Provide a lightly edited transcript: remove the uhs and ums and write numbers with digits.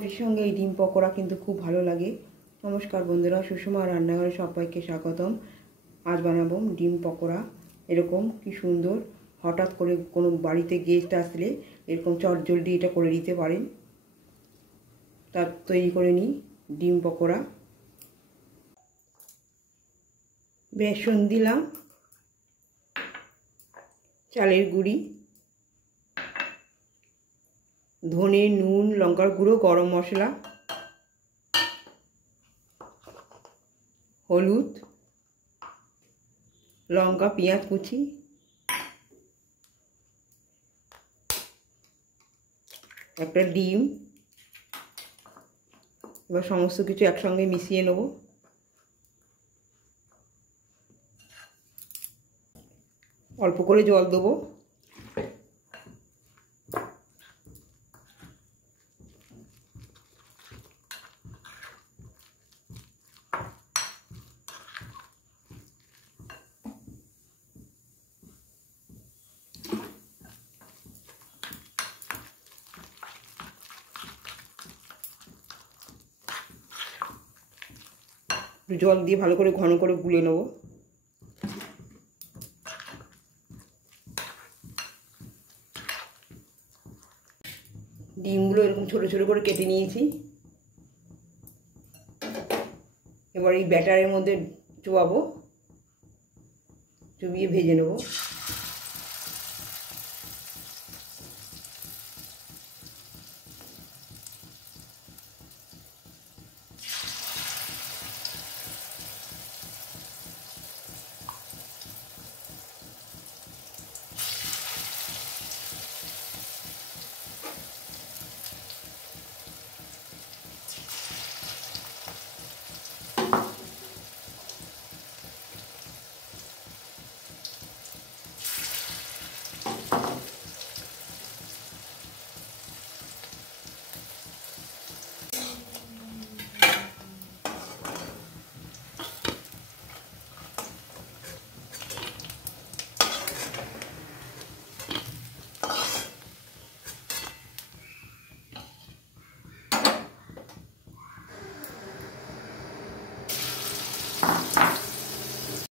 কফির সঙ্গে এই ডিম পকোড়া কিন্তু খুব ভালো লাগে। নমস্কার বন্ধুরা, সুষমা রান্নাঘরে সবাইকে স্বাগতম। আজ বানাবো ডিম পকোড়া। এরকম কি সুন্দর, হঠাৎ করে কোনো বাড়িতে গেস্ট আসলে এরকম চটজলদি এটা করে দিতে পারেন। তার তৈরি করে নিই ডিম পকোড়া। বেসন দিলাম, চালের গুঁড়ি, ধনে, নুন, লঙ্কার গুঁড়ো, গরম মশলা, হলুদ, লঙ্কা, পেঁয়াজ কুচি, একটা ডিম। এবার সমস্ত কিছু একসঙ্গে মিশিয়ে নেব। অল্প করে জল দেবো। জল দিয়ে ভালো করে ঘন করে গুলে নেব। ডিমগুলো এরকম ছোট ছোট করে কেটে নিয়েছি। এবার এই ব্যাটারের মধ্যে চুবাবো, চুবিয়ে ভেজে নেব।